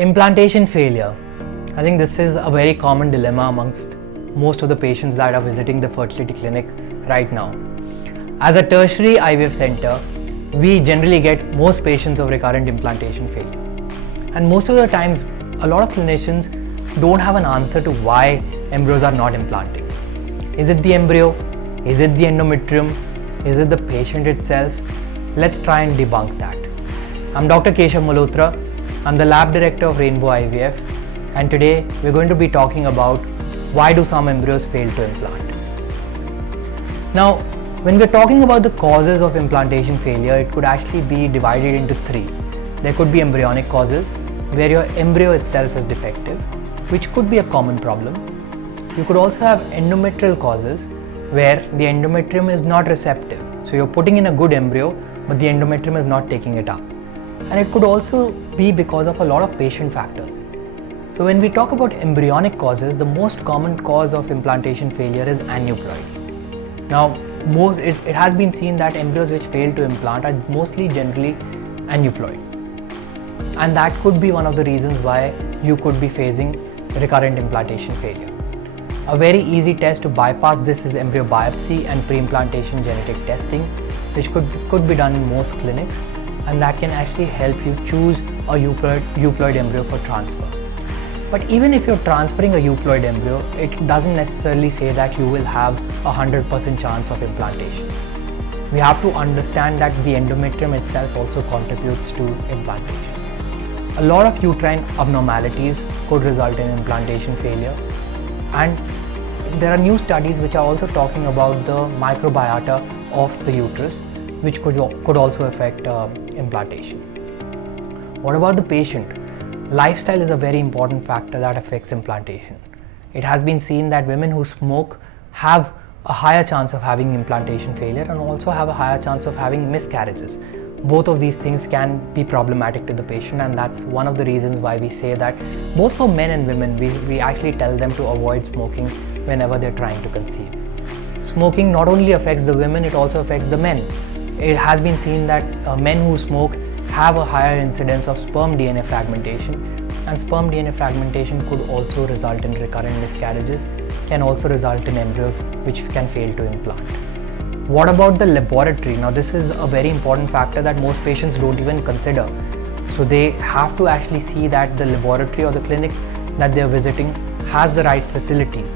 Implantation failure. I think this is a very common dilemma amongst most of the patients that are visiting the fertility clinic right now. As a tertiary IVF center, we generally get most patients of recurrent implantation failure. And most of the times, a lot of clinicians don't have an answer to why embryos are not implanting. Is it the embryo? Is it the endometrium? Is it the patient itself? Let's try and debunk that. I'm Dr. Keshav Malhotra. I'm the lab director of Rainbow IVF, and today we're going to be talking about why do some embryos fail to implant. Now, when we're talking about the causes of implantation failure, it could actually be divided into three. There could be embryonic causes, where your embryo itself is defective, which could be a common problem. You could also have endometrial causes, where the endometrium is not receptive. So you're putting in a good embryo, but the endometrium is not taking it up. And it could also be because of a lot of patient factors. So when we talk about embryonic causes, the most common cause of implantation failure is aneuploid. Now, it has been seen that embryos which fail to implant are mostly generally aneuploid. And that could be one of the reasons why you could be facing recurrent implantation failure. A very easy test to bypass this is embryo biopsy and pre-implantation genetic testing, which could be done in most clinics, and that can actually help you choose a euploid embryo for transfer. But even if you're transferring a euploid embryo, it doesn't necessarily say that you will have a 100% chance of implantation. We have to understand that the endometrium itself also contributes to implantation. A lot of uterine abnormalities could result in implantation failure, and there are new studies which are also talking about the microbiota of the uterus, which could also affect implantation. What about the patient? Lifestyle is a very important factor that affects implantation. It has been seen that women who smoke have a higher chance of having implantation failure and also have a higher chance of having miscarriages. Both of these things can be problematic to the patient, and that's one of the reasons why we say that both for men and women, we actually tell them to avoid smoking whenever they're trying to conceive. Smoking not only affects the women, it also affects the men. It has been seen that men who smoke have a higher incidence of sperm DNA fragmentation, and sperm DNA fragmentation could also result in recurrent miscarriages, can also result in embryos which can fail to implant. What about the laboratory? Now, this is a very important factor that most patients don't even consider. So they have to actually see that the laboratory or the clinic that they're visiting has the right facilities.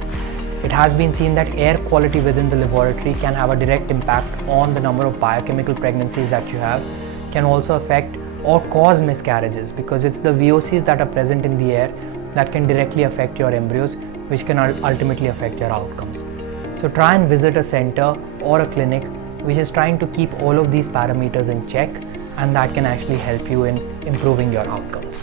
It has been seen that air quality within the laboratory can have a direct impact on the number of biochemical pregnancies that you have, can also affect or cause miscarriages, because it's the VOCs that are present in the air that can directly affect your embryos, which can ultimately affect your outcomes. So try and visit a center or a clinic which is trying to keep all of these parameters in check, and that can actually help you in improving your outcomes.